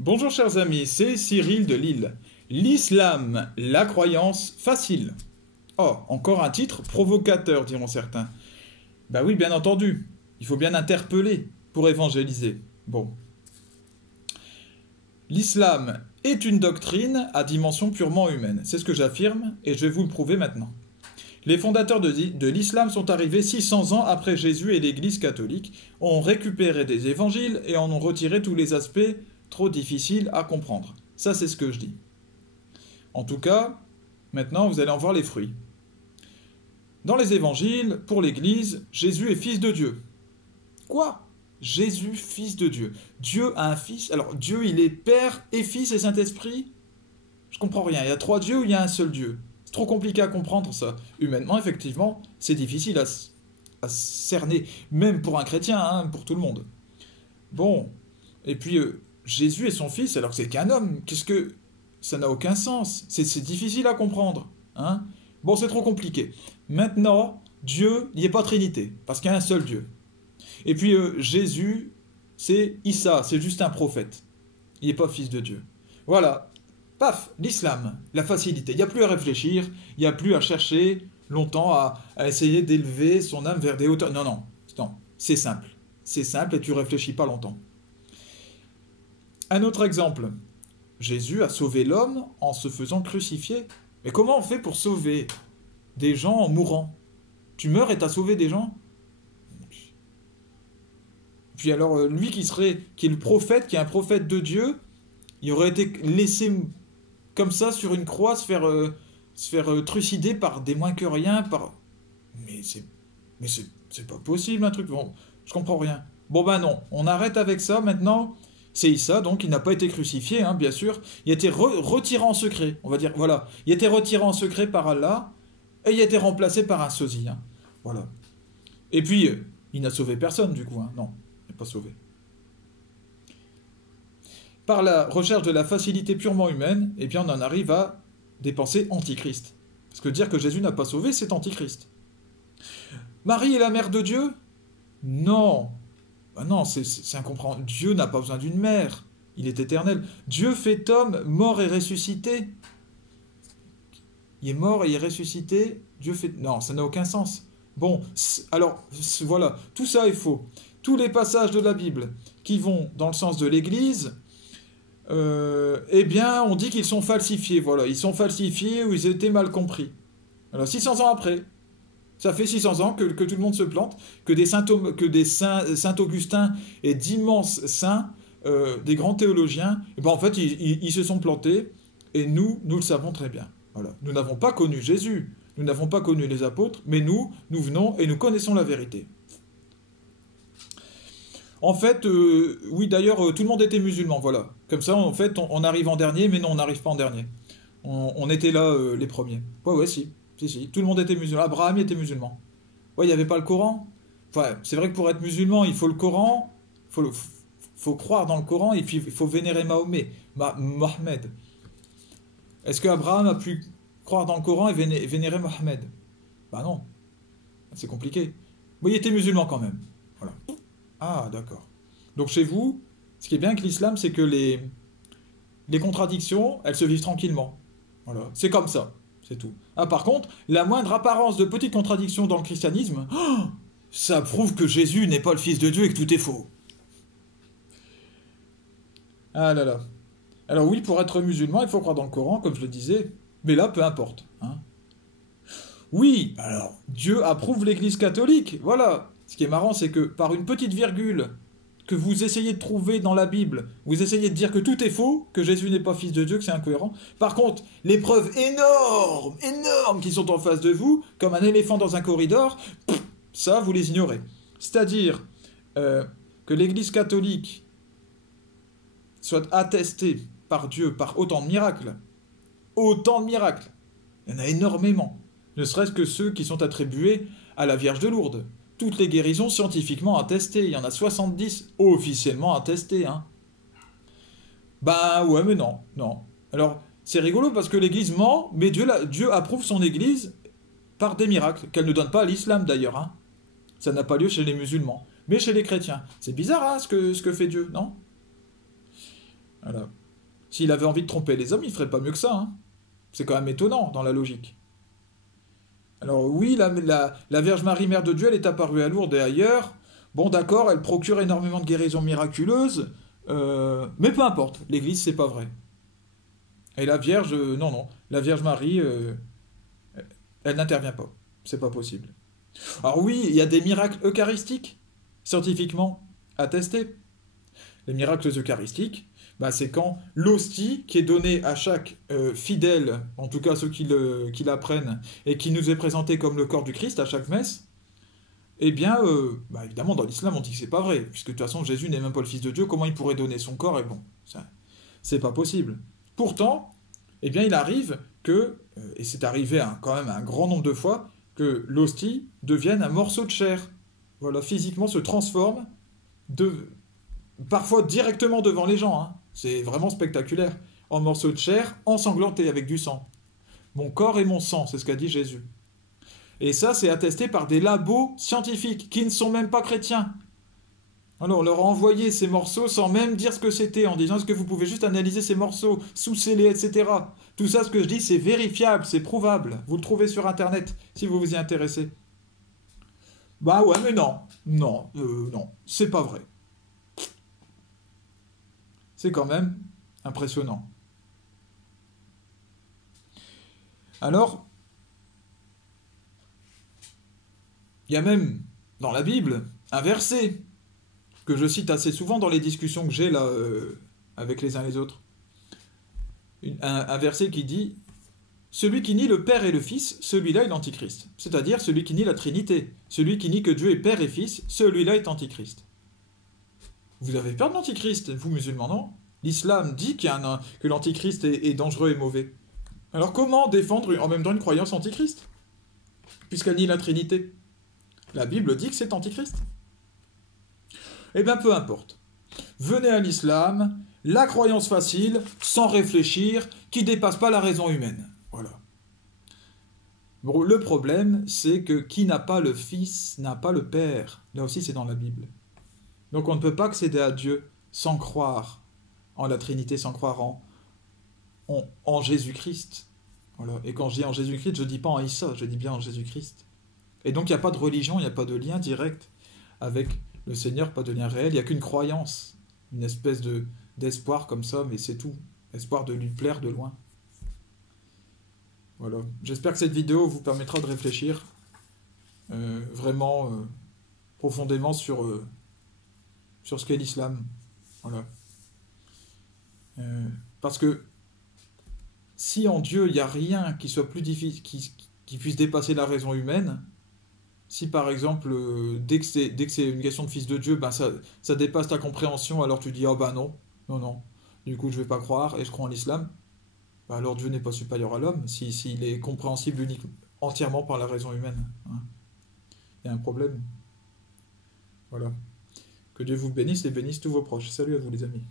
Bonjour chers amis, c'est Cyril de Lille. L'islam, la croyance facile. Oh, encore un titre provocateur, diront certains. Bah oui, bien entendu, il faut bien interpeller pour évangéliser. Bon. L'islam est une doctrine à dimension purement humaine. C'est ce que j'affirme et je vais vous le prouver maintenant. Les fondateurs de l'islam sont arrivés 600 ans après Jésus et l'Église catholique, ont récupéré des évangiles et en ont retiré tous les aspects trop difficiles à comprendre. Ça, c'est ce que je dis. En tout cas, maintenant, vous allez en voir les fruits. Dans les évangiles, pour l'Église, Jésus est fils de Dieu. Quoi ? Jésus, fils de Dieu. Dieu a un fils. Alors, Dieu, il est Père et Fils et Saint-Esprit ? Je comprends rien. Il y a trois dieux ou il y a un seul Dieu ? C'est trop compliqué à comprendre, ça. Humainement, effectivement, c'est difficile à cerner. Même pour un chrétien, hein, pour tout le monde. Bon. Et puis, Jésus et son fils, alors que c'est qu'un homme. Qu'est-ce que... Ça n'a aucun sens. C'est difficile à comprendre. Hein ? Bon, c'est trop compliqué. Maintenant, Dieu, il n'y a pas Trinité. Parce qu'il y a un seul Dieu. Et puis, Jésus, c'est Issa. C'est juste un prophète. Il n'est pas fils de Dieu. Voilà. Paf, l'islam, la facilité. Il n'y a plus à réfléchir, il n'y a plus à chercher longtemps à essayer d'élever son âme vers des hauteurs. Non, non, non, c'est simple. C'est simple et tu réfléchis pas longtemps. Un autre exemple. Jésus a sauvé l'homme en se faisant crucifier. Mais comment on fait pour sauver des gens en mourant ? Tu meurs et t'as sauvé des gens ? Puis alors, lui qui est le prophète, qui est un prophète de Dieu, il aurait été laissé comme ça sur une croix se faire trucider par des moins que rien, par... Mais c'est pas possible un truc, bon, je comprends rien. Bon ben non, on arrête avec ça maintenant, c'est Issa, donc il n'a pas été crucifié, hein, bien sûr, il a été retiré en secret, on va dire, voilà, il a été retiré en secret par Allah, et il a été remplacé par un sosie, hein, voilà. Et puis, il n'a sauvé personne du coup, hein, non, il n'a pas sauvé. Par la recherche de la facilité purement humaine, eh bien on en arrive à des pensées antichrist. Parce que dire que Jésus n'a pas sauvé, c'est antichrist. Marie est la mère de Dieu ? Non. Ben non, c'est incompréhensible. Dieu n'a pas besoin d'une mère. Il est éternel. Dieu fait homme, mort et ressuscité. Il est mort et il est ressuscité. Dieu fait... Non, ça n'a aucun sens. Bon, alors, voilà, tout ça est faux. Tous les passages de la Bible qui vont dans le sens de l'Église... eh bien, on dit qu'ils sont falsifiés, voilà. Ils sont falsifiés ou ils étaient mal compris. Alors, 600 ans après, ça fait 600 ans que tout le monde se plante, que des Saint Augustin et d'immenses saints, des grands théologiens, et ben en fait, ils se sont plantés, et nous le savons très bien. Voilà. Nous n'avons pas connu Jésus, nous n'avons pas connu les apôtres, mais nous venons et nous connaissons la vérité. En fait, oui, d'ailleurs, tout le monde était musulman, voilà. Comme ça, en fait, on arrive en dernier, mais non, on n'arrive pas en dernier. On était là, les premiers. Ouais, si. Tout le monde était musulman. Abraham était musulman. Ouais, il n'y avait pas le Coran. Enfin, c'est vrai que pour être musulman, il faut le Coran, faut croire dans le Coran, et puis il faut vénérer Mahomet, Mohammed. Est-ce que Abraham a pu croire dans le Coran et vénérer Mohammed ? Bah non. C'est compliqué. Bon, il était musulman quand même. Voilà. Ah, d'accord. Donc chez vous, ce qui est bien avec l'islam, c'est que les contradictions, elles se vivent tranquillement. Voilà. C'est comme ça, c'est tout. Ah, par contre, la moindre apparence de petite contradiction dans le christianisme, oh, ça prouve que Jésus n'est pas le Fils de Dieu et que tout est faux. Ah là là. Alors oui, pour être musulman, il faut croire dans le Coran, comme je le disais, mais là, peu importe. Hein. Oui, alors, Dieu approuve l'Église catholique, voilà. Ce qui est marrant, c'est que par une petite virgule que vous essayez de trouver dans la Bible, vous essayez de dire que tout est faux, que Jésus n'est pas fils de Dieu, que c'est incohérent. Par contre, les preuves énormes qui sont en face de vous, comme un éléphant dans un corridor, ça, vous les ignorez. C'est-à-dire que l'Église catholique soit attestée par Dieu par autant de miracles. Autant de miracles. Il y en a énormément. Ne serait-ce que ceux qui sont attribués à la Vierge de Lourdes. Toutes les guérisons scientifiquement attestées. Il y en a 70 officiellement attestées. Hein. Bah ouais, mais non. Alors, c'est rigolo parce que l'Église ment, mais Dieu approuve son Église par des miracles, qu'elle ne donne pas à l'islam d'ailleurs. Hein. Ça n'a pas lieu chez les musulmans, mais chez les chrétiens. C'est bizarre hein, ce que fait Dieu, non ? Voilà. S'il avait envie de tromper les hommes, il ferait pas mieux que ça, hein. C'est quand même étonnant dans la logique. Alors oui, la Vierge Marie, Mère de Dieu, elle est apparue à Lourdes et ailleurs. Bon, d'accord, elle procure énormément de guérisons miraculeuses, mais peu importe, l'Église, c'est pas vrai. Et la Vierge, non, non, la Vierge Marie, elle n'intervient pas. C'est pas possible. Alors oui, il y a des miracles eucharistiques, scientifiquement attestés. Les miracles eucharistiques, bah, c'est quand l'hostie qui est donnée à chaque fidèle, en tout cas ceux qui l'apprennent, et qui nous est présentée comme le corps du Christ à chaque messe, eh bien, bah, évidemment, dans l'islam, on dit que c'est pas vrai, puisque de toute façon, Jésus n'est même pas le Fils de Dieu, comment il pourrait donner son corps? Et bon, ça, c'est pas possible. Pourtant, eh bien, il arrive que, et c'est arrivé quand même un grand nombre de fois, que l'hostie devienne un morceau de chair. Voilà, physiquement se transforme, de, parfois directement devant les gens, hein. C'est vraiment spectaculaire. En morceaux de chair, ensanglantés avec du sang. Mon corps et mon sang, c'est ce qu'a dit Jésus. Et ça, c'est attesté par des labos scientifiques qui ne sont même pas chrétiens. Alors, on leur a envoyé ces morceaux sans même dire ce que c'était, en disant est-ce que vous pouvez juste analyser ces morceaux, sous-scellés, etc. Tout ça, ce que je dis, c'est vérifiable, c'est prouvable. Vous le trouvez sur Internet, si vous vous y intéressez. Bah ouais, mais non. Non, non, c'est pas vrai. C'est quand même impressionnant. Alors, il y a même dans la Bible un verset que je cite assez souvent dans les discussions que j'ai là avec les uns les autres. Un verset qui dit celui qui nie le Père et le Fils, celui-là est l'Antichrist. C'est-à-dire celui qui nie la Trinité. Celui qui nie que Dieu est Père et Fils, celui-là est Antichrist. Vous avez peur de l'Antichrist, vous musulmans, non? L'islam dit que l'Antichrist est dangereux et mauvais. Alors comment défendre en même temps une croyance antichrist? Puisqu'elle nie la Trinité. La Bible dit que c'est Antichrist. Eh bien peu importe. Venez à l'islam, la croyance facile, sans réfléchir, qui dépasse pas la raison humaine. Voilà. Bon, le problème, c'est que qui n'a pas le Fils n'a pas le Père. Là aussi, c'est dans la Bible. Donc on ne peut pas accéder à Dieu sans croire en la Trinité, sans croire en Jésus-Christ. Voilà. Et quand je dis en Jésus-Christ, je ne dis pas en Issa, je dis bien en Jésus-Christ. Et donc il n'y a pas de religion, il n'y a pas de lien direct avec le Seigneur, pas de lien réel, il n'y a qu'une croyance, une espèce d'espoir comme ça, mais c'est tout. Espoir de lui plaire de loin. Voilà. J'espère que cette vidéo vous permettra de réfléchir vraiment profondément sur ce qu'est l'islam. Voilà. Parce que si en Dieu il n'y a rien qui soit plus difficile, qui puisse dépasser la raison humaine, si par exemple, dès que c'est une question de fils de Dieu, ben ça dépasse ta compréhension, alors tu dis oh ben non, non, non, du coup je vais pas croire et je crois en l'islam, ben alors Dieu n'est pas supérieur à l'homme, s'il est compréhensible entièrement par la raison humaine, hein. Il y a un problème. Voilà. Que Dieu vous bénisse et bénisse tous vos proches. Salut à vous les amis.